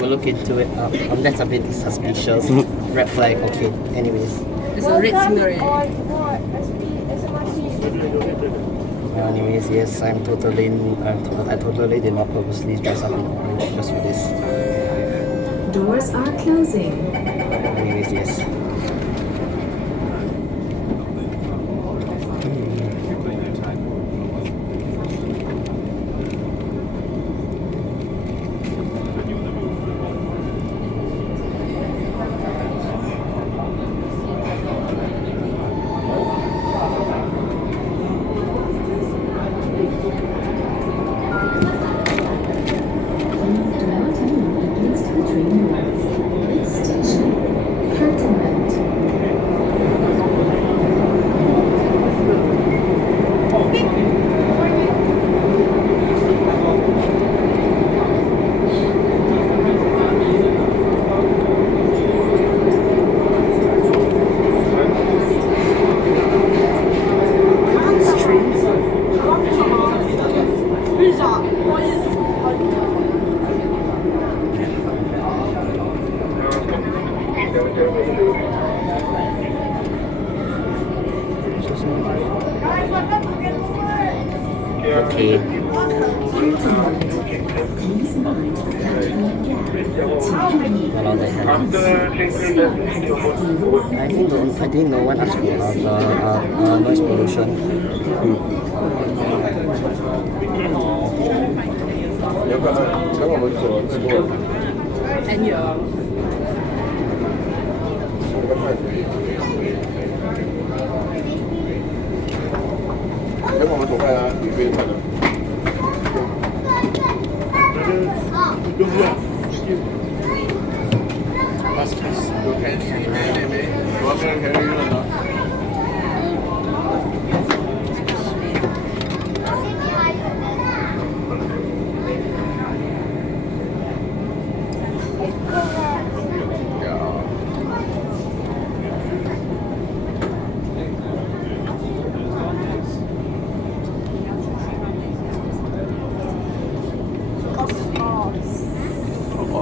We'll look into it. That's a bit suspicious. Red flag. Okay. Anyways. It's a red signal. Anyways, yes, I totally did not purposely dress up in orange just for this. Doors are closing. Anyways, yes. Please do not move against the train rails. Next station, Cantonment. Okay. Cantonment. Please mind the Cantonment gap. TPE. Well, they have. I think no one asked for noise pollution. And your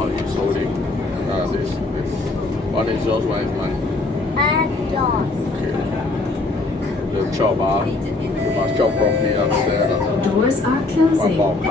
He's holding this. One is yours, one is mine. And yours. Okay. The job, you must job properly upstairs. Doors are 環 closing. 保級。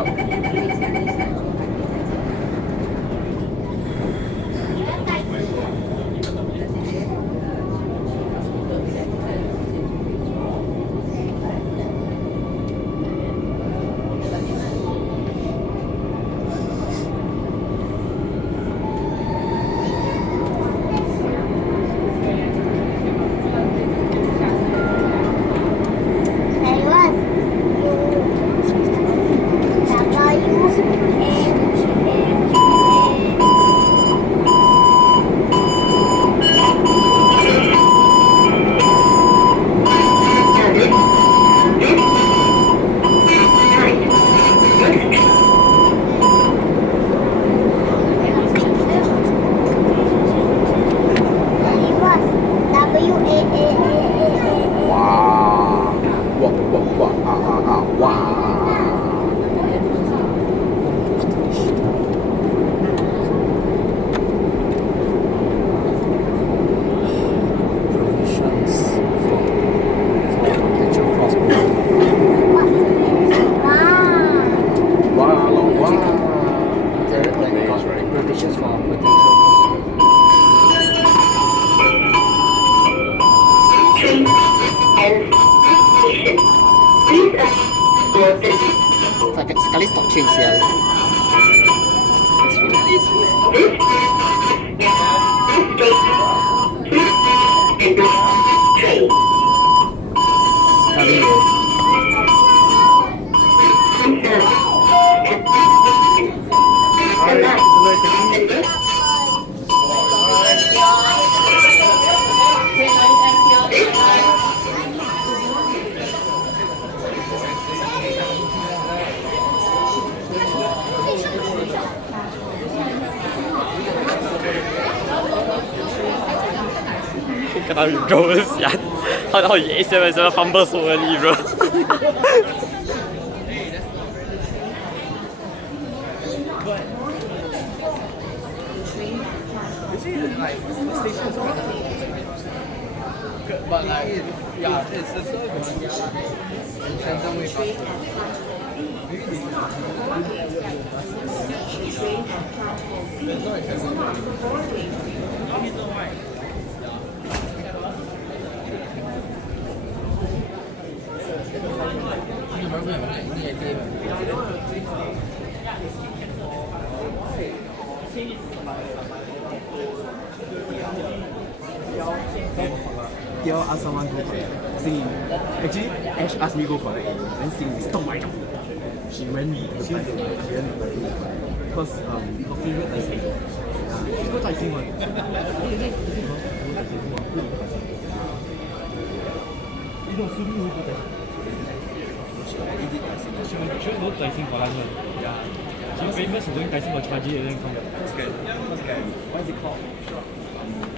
Provisions for potential sekali stock change ya. Sekali ya. kena withdrawal sian. How you A7 fumble so early, bro. Actually, like the station is quite good, but like yeah, it's the Cantonment Tell ask someone go collect. Sing. Actually, Ash asked me go collect. Then Sing stop my job. She went to the place. She went to the place. Because her favorite Tai Seng. Yeah, she go Tai Seng one. You know, Sumi will go Tai Seng. She will go Tai Seng for lunch one. Yeah. She's famous for going Tai Seng for Chaji and then come back. What's it called?